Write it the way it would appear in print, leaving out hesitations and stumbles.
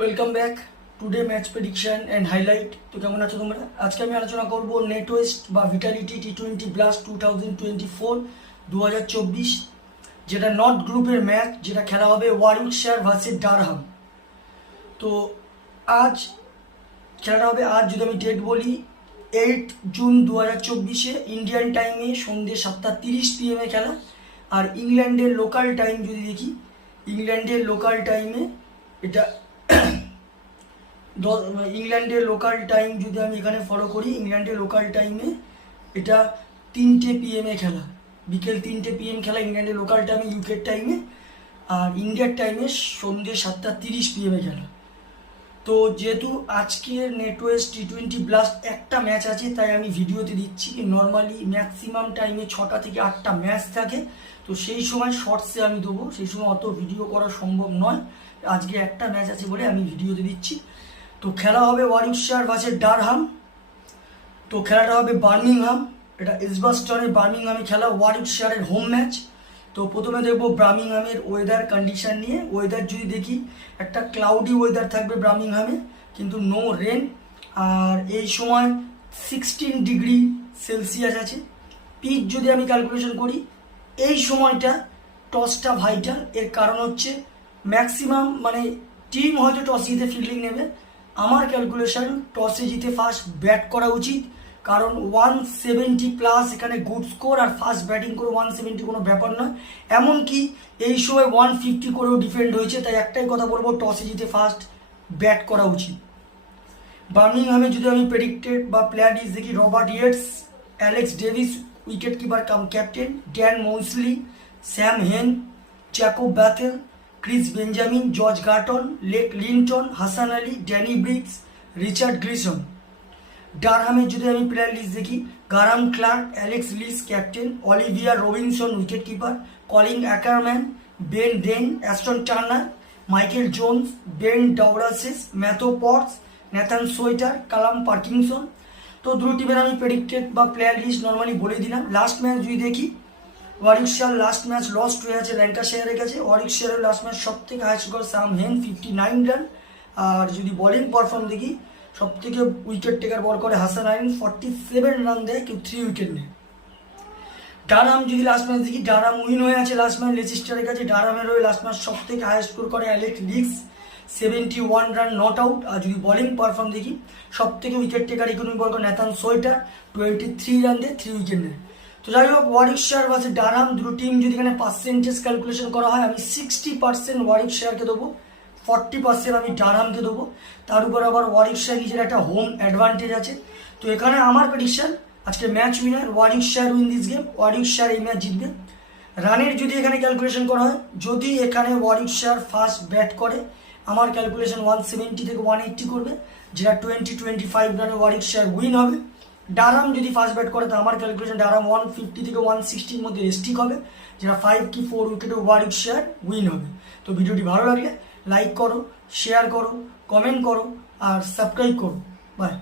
Welcome back today match prediction and highlight. তো কেমন আছো তোমরা? আজকে আমি আলোচনা করব নেটওয়েস্ট বা ভিটালিটি টি20 ব্লাস্ট 2024 যেটা নর্থ গ্রুপের ম্যাচ, যেটা খেলা হবে ওয়ারউইকশায়ার ভার্সেস ডারহাম। তো আজ খেলাটা হবে, আজ যদি আমি ডেট বলি 8 জুন 2024 ইন্ডিয়ান টাইমে সন্ধ্যে 7:30 PM খেলা। আর ইংল্যান্ডের লোকাল টাইম যদি দেখি, ইংল্যান্ডের লোকাল টাইমে এটা ইংল্যান্ডের লোকাল টাইম যদি আমি এখানে ফলো করি, ইংল্যান্ডের লোকাল টাইমে এটা 3টে PM খেলা, বিকেল 3টে PM খেলা ইংল্যান্ডের লোকাল টাইমে, ইউকের টাইমে। আর ইন্ডিয়ার টাইমে সন্ধ্যে 7:30 PM খেলা। তো যেহেতু আজকের নেটওয়েস্ট টি20 ব্লাস্ট একটা ম্যাচ আছে, তাই আমি ভিডিওতে দিচ্ছি। নর্মালি ম্যাক্সিমাম টাইমে 6টা থেকে 8টা ম্যাচ থাকে, তো সেই সময় শর্টসে আমি দেবো, সেই সময় অত ভিডিও করা সম্ভব নয়। আজকে একটা ম্যাচ আছে বলে আমি ভিডিওতে দিচ্ছি। তো খেলা হবে ওয়ারউইকশায়ার ভার্সেস ডারহাম। তো খেলাটা হবে বার্মিংহাম, এটা এজবাস্টনের বার্মিংহামে খেলা, ওয়ারউইকশায়ারের হোম ম্যাচ। তো প্রথমে দেখবো বার্মিংহামের ওয়েদার কন্ডিশন নিয়ে। ওয়েদার যদি দেখি, একটা ক্লাউডি ওয়েদার থাকবে বার্মিংহামে, কিন্তু নো রেন। আর এই সময় 16 ডিগ্রি সেলসিয়াস আছে। পিচ যদি আমি ক্যালকুলেশন করি, এই সময়টা টসটা ভাইটাল। এর কারণ হচ্ছে ম্যাক্সিমাম টিম হয়তো টস জিতে ফিল্ডিং নেবে। আমার ক্যালকুলেশন টসে জিতে ফার্স্ট ব্যাট করা উচিত, কারণ 170+ এখানে গুড স্কোর। আর ফার্স্ট ব্যাটিং করে 170 কোনো ব্যাপার নয়, এমনকি এই সময় 150 করেও ডিফেন্ড হয়েছে। তাই একটাই কথা বলবো, টসে জিতে ফার্স্ট ব্যাট করা উচিত। বার্মিংহামে যদি আমি প্রেডিক্টেড বা প্লেয়ার লিস্ট দেখি, Robert Yates, Alex Davies wicket keeper cum captain, Dan Mousley, Sam Hain, Jacob Bethell, Chris Benjamin, George Garton, Jake Lintott, Hasan Ali, Danny Briggs, Richard Gleeson. ডারহামের যদি আমি প্লেয়ার লিস্ট দেখি, Graham Clark, Alex Lees captain, Olivia Robinson wicket keeper, Colin Ackermann, Ben Raine, Ashton Turner, Michael Jones, Ben Dwarshuis, Matthew Potts, Nathan Sowter, Callum Parkinson. তো দুটো টিমের আমি predicted বা player list normally বলে দিলাম। Last match যদি দেখি, Warwickshire last match lost হয়ে আছে ল্যাঙ্কাশায়ারের কাছে। ওয়ারউইকশায়ারের লাস্ট ম্যাচ সব থেকে হাইস্ট স্কোর সাম হেন 59 রান। আর যদি বোলিং পারফর্ম দেখি, সব থেকে উইকেট টেকার বল করে হাসান আলী, 47 রান দেয়, কেউ 3 উইকেট নেয়। ডারহাম যদি লাস্ট ম্যাচ দেখি, ডারহাম উইন হয়ে আছে লাস্ট ম্যাচ লেসিস্টারের কাছে। ডারহামের হয়ে লাস্ট ম্যাচ সব থেকে হাইস্ট স্কোর করে Alex Lees, 71 run not out. আর যদি বোলিং পারফর্ম দেখি, সব থেকে উইকেট টেকার ইকোনমি বল করে ন্যাথান সোয়েটার, 23 রান দেয়, 3 উইকেট নেয়। তো যাই হোক, ওয়ারউইকশায়ার ভার্সেস ডারহাম দুটো টিম যদি এখানে পার্সেন্টেজ ক্যালকুলেশন করা হয়, আমি 60% ওয়ারউইকশায়ারকে দেবো, 40% আমি ডারহামকে দেবো। তার উপর আবার ওয়ারউইকশায়ার নিজের একটা হোম অ্যাডভান্টেজ আছে। তো এখানে আমার প্রেডিকশন, আজকে match winner Warwickshire win this game, Warwickshire এই ম্যাচ জিতবে। রানের যদি এখানে ক্যালকুলেশন করা হয়, যদি এখানে ওয়ারউইকশায়ার ফার্স্ট ব্যাট করে, আমার ক্যালকুলেশন 170 থেকে 180 করবে, যেটা 20-25 রানে ওয়ারউইকশায়ার উইন হবে। ডারহাম যদি ফার্স্ট ব্যাট করে, তো আমার ক্যালকুলেশন ডারহাম 150 থেকে 160-র মধ্যে রেস্টিক হবে, যেটা 5 কি 4 উইকেটে ওয়ারউইকশায়ার উইন হবে। তো ভিডিওটি ভালো লাগলে লাইক করো, শেয়ার করো, কমেন্ট করো আর সাবস্ক্রাইব করো। বাই।